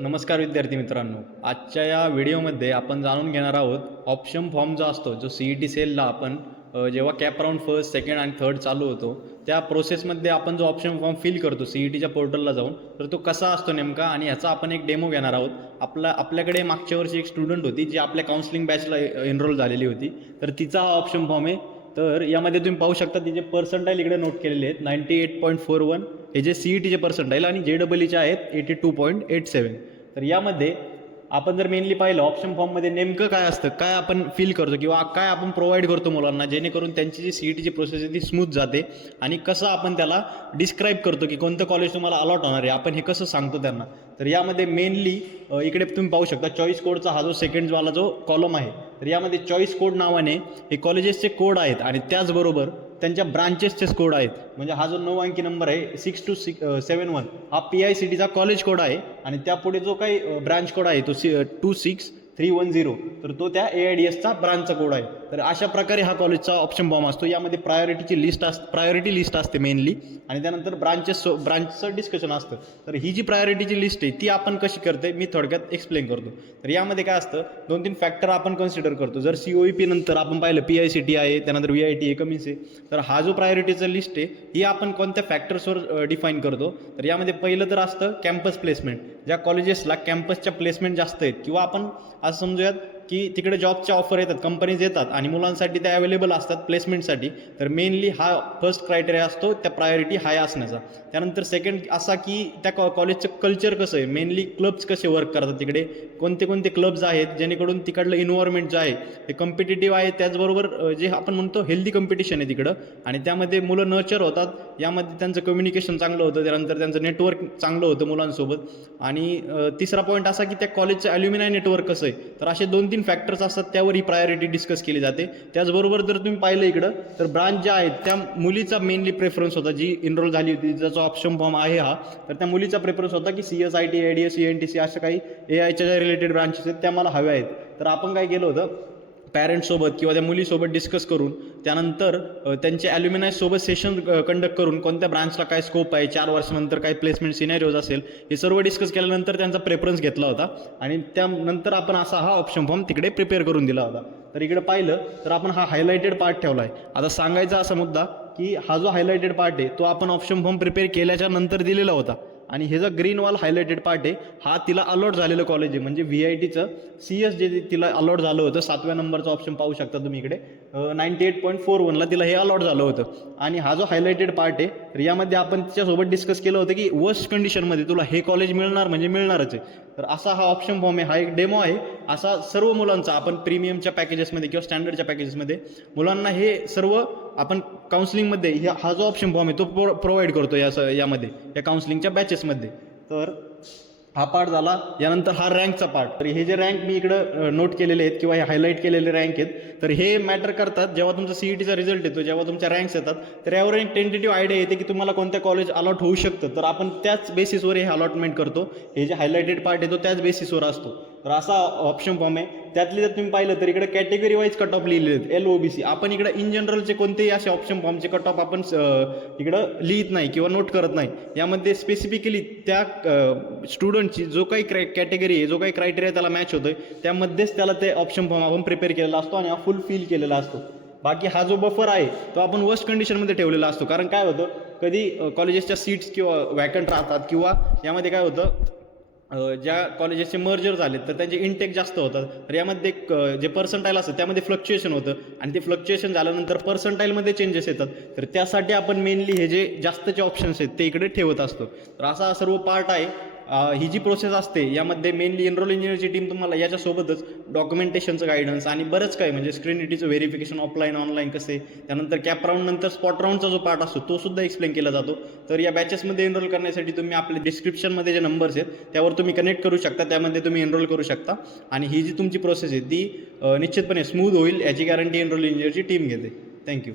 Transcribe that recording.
नमस्कार विद्यार्थी मित्रांनो, आजच्या या व्हिडिओमध्ये आपण जाणून घेणार आहोत ऑप्शन फॉर्म जो असतो, जो CET सेलला आपण जेव्हा कॅप राऊंड फर्स्ट, सेकंड आणि थर्ड चालू होतो त्या प्रोसेसमध्ये आपण जो ऑप्शन फॉर्म फिल करतो CETच्या पोर्टलला जाऊन, तर तो कसा असतो नेमका आणि ह्याचा आपण एक डेमो घेणार आहोत. आपल्याकडे मागच्या वर्षी एक स्टुडंट होती जी आपल्या काउन्सिलिंग बॅचला एनरोल झालेली होती, तर तिचा हा ऑप्शन फॉर्म आहे. तर यामध्ये तुम्ही पाहू शकता तिचे पर्सेंटाईल इकडे नोट केलेले आहेत 98.41 हे जे CETचे पर्सेंटाईल आणि JEEचे आहेत 82.87. तर यामध्ये आपण जर मेनली पाहिलं ऑप्शन फॉर्ममध्ये नेमकं काय असतं, काय आपण फील करतो किंवा काय आपण प्रोव्हाइड करतो मुलांना जेणेकरून त्यांची जी CETची प्रोसेस आहे ती स्मूथ जाते आणि कसं आपण त्याला डिस्क्राईब करतो की कोणतं कॉलेज तुम्हाला अलॉट होणार आहे, आपण हे कसं सांगतो त्यांना. तर यामध्ये मेनली इकडे तुम्ही पाहू शकता चॉईस कोडचा हा जो सेकंडवाला जो कॉलम आहे, तर यामध्ये चॉईस कोड नावाने हे कॉलेजेसचे कोड आहेत आणि त्याचबरोबर त्यांच्या ब्रांचेसचे कोड आहेत. म्हणजे हा जो 9 अंकी नंबर आहे 6271 हा PICTचा कॉलेज कोड आहे आणि त्यापुढे जो काही ब्रांच कोड आहे तो 26310 तर तो त्या AIDSचा ब्रांचचा कोड आहे. तर अशा प्रकारे हा कॉलेजचा ऑप्शन फॉर्म असतो. यामध्ये प्रायोरिटी लिस्ट असते मेनली आणि त्यानंतर ब्रांचचं डिस्कशन असतं. तर ही जी प्रायोरिटीची लिस्ट आहे ती आपण कशी करते मी थोडक्यात एक्सप्लेन करतो. तर यामध्ये काय असतं, 2-3 फॅक्टर आपण कन्सिडर करतो. जर COEP नंतर आपण पाहिलं PICT आहे, त्यानंतर VIT आहे, कमीच आहे, तर हा जो प्रायोरिटीचा लिस्ट आहे ही आपण कोणत्या फॅक्टर्सवर डिफाईन करतो. तर यामध्ये पहिलं तर असतं कॅम्पस प्लेसमेंट. ज्या कॉलेजेसला कॅम्पसच्या प्लेसमेंट जास्त आहेत किंवा आपण असं समजूयात की तिकडे जॉबच्या ऑफर येतात, कंपनीज येतात आणि मुलांसाठी त्या अवेलेबल असतात प्लेसमेंटसाठी, तर मेनली हा फर्स्ट क्रायटेरिया असतो त्या प्रायोरिटी हाय असण्याचा. त्यानंतर सेकंड असा की त्या कॉलेजचं कल्चर कसं आहे, मेनली क्लब्स कसे वर्क करतात तिकडे, कोणते कोणते क्लब्स आहेत जेणेकरून तिकडलं इन्व्हायरमेंट जे आहे ते कॉम्पिटिटिव्ह आहे, त्याचबरोबर जे आपण म्हणतो हेल्दी कॉम्पिटिशन आहे तिकडं आणि त्यामध्ये मुलं नर्चर होतात, यामध्ये त्यांचं कम्युनिकेशन चांगलं होतं, त्यानंतर त्यांचं नेटवर्क चांगलं होतं मुलांसोबत. आणि तिसरा पॉईंट असा की त्या कॉलेजचं ॲल्युमिनाय नेटवर्क कसं आहे. तर असे 2-3 फॅक्टर्स असतात, त्यावर ही प्रायोरिटी डिस्कस केली जाते. त्याचबरोबर जर तुम्ही पाहिलं इकडं तर ब्रांच ज्या आहेत त्या मुलीचा मेनली प्रेफरन्स होता, जी एनरोल झाली होती ज्याचा ऑप्शन फॉर्म आहे हा, तर त्या मुलीचा प्रेफरन्स होता की CSIT, AIDS, ENTC अशा काही AIच्या ज्या रिलेटेड ब्रांचेस आहेत त्या मला हव्या आहेत. तर आपण काय केलं होतं, पॅरेंट्ससोबत किंवा त्या मुलीसोबत डिस्कस करून त्यानंतर त्यांचे ॲल्युमिनायसोबत सेशन कंडक्ट करून कोणत्या ब्रांचला काय स्कोप आहे, 4 वर्षानंतर काय प्लेसमेंट सिनॅरिओज असेल, हे सर्व डिस्कस केल्यानंतर त्यांचा प्रेफरन्स घेतला होता आणि त्यानंतर आपण असा हा ऑप्शन फॉर्म तिकडे प्रिपेअर करून दिला होता. तर इकडे पाहिलं तर आपण हा हायलाइटेड पार्ट ठेवला आहे. आता सांगायचा असा मुद्दा की हा जो हायलाइटेड पार्ट आहे तो आपण ऑप्शन फॉर्म प्रिपेअर केल्याच्या नंतर दिलेला होता आणि हे जो ग्रीन वॉल हायलाइटेड पार्ट आहे हा तिला अलॉट झालेलं कॉलेज आहे. म्हणजे VITचं CS जे तिला अलॉट झालं होतं 7व्या नंबरचं ऑप्शन पाहू शकता तुम्ही इकडे 98.41ला तिला हे अलॉट झालं होतं. आणि हा जो हायलाइटेड पार्ट आहे तर यामध्ये आपण तिच्यासोबत डिस्कस केलं होतं की वर्स्ट कंडिशनमध्ये तुला हे कॉलेज मिळणार म्हणजे मिळणारच आहे. तर असा हा ऑप्शन फॉर्म आहे, हा एक डेमो आहे. असा सर्व मुलांचा आपण प्रीमियमच्या पॅकेजेसमध्ये किंवा स्टँडर्डच्या पॅकेजेसमध्ये मुलांना हे सर्व आपण काउन्सिलिंगमध्ये हा जो ऑप्शन फॉर्म आहे तो प्रोव्हाइड करतो यामध्ये या काउन्सिलिंगच्या बॅचेसमध्ये. तर हा पार्ट झाला. यानंतर हा रँकचा पार्ट. तर हे जे रँक मी इकडं नोट केलेले आहेत किंवा हे हायलाईट केलेले रँक आहेत, तर हे मॅटर करतात जेव्हा तुमचा CETचा रिझल्ट येतो, जेव्हा तुमच्या रँक्स येतात, तर यावर एक टेंटेटिव्ह आयडिया येते की तुम्हाला कोणत्या कॉलेज अलॉट होऊ शकतं. तर आपण त्याच बेसिसवर हे अलॉटमेंट करतो. हे जे हायलाइटेड पार्ट आहे तो त्याच बेसिसवर असतो. तर असा ऑप्शन फॉर्म आहे. त्यातले जर तुम्ही पाहिलं तर इकडे कॅटेगरी वाईज कट ऑफ लिहिलेले आहेत LOBC. आपण इकडे इन जनरलचे कोणतेही असे ऑप्शन फॉर्मचे कट ऑफ आपण इकडं लिहित नाही किंवा नोट करत नाही. यामध्ये स्पेसिफिकली त्या स्टुडंटची जो काही कॅटेगरी आहे, जो काही क्रायटेरिया त्याला मॅच होतोय त्यामध्येच त्याला ते ऑप्शन फॉर्म आपण प्रिपेअर केलेला असतो आणि हा फुल फिल केलेला असतो. बाकी हा जो बफर आहे तो आपण वर्स्ट कंडिशनमध्ये ठेवलेला असतो. कारण काय होतं, कधी कॉलेजेसच्या सीट्स किंवा वॅकंट राहतात किंवा यामध्ये काय होतं, ज्या कॉलेजेसचे मर्जर झाले तर त्यांचे इनटेक जास्त होतात. तर यामध्ये जे पर्सेंटाईल असतं त्यामध्ये फ्लक्च्युएशन होतं आणि ते फ्लक्च्युएशन झाल्यानंतर पर्सेंटाईलमध्ये चेंजेस येतात. तर त्यासाठी आपण मेनली हे जे जास्तचे ऑप्शन्स आहेत ते इकडे ठेवत असतो. तर असा सर्व पार्ट आहे. ही जी प्रोसेस असते यामध्ये मेनली एनरोल इंजिनिअरची टीम तुम्हाला याच्यासोबतच डॉक्युमेंटेशनचं गायडन्स आणि बरंच काय म्हणजे स्क्रीनिटीचं व्हेरिफिकेशन ऑफलाईन ऑनलाईन कसे, त्यानंतर कॅप राऊंड नंतर स्पॉट राऊंडचा जो पार्ट असतो तो सुद्धा एक्सप्लेन केला जातो. तर या बॅचेसमध्ये एनरोल करण्यासाठी तुम्ही आपले डिस्क्रिप्शनमध्ये जे नंबर्स आहेत त्यावर तुम्ही कनेक्ट करू शकता, त्यामध्ये तुम्ही एनरोल करू शकता आणि ही जी तुमची प्रोसेस आहे ती निश्चितपणे स्मूथ होईल याची गॅरंटी एनरोल इंजिनिअरची टीम घेते. थँक्यू.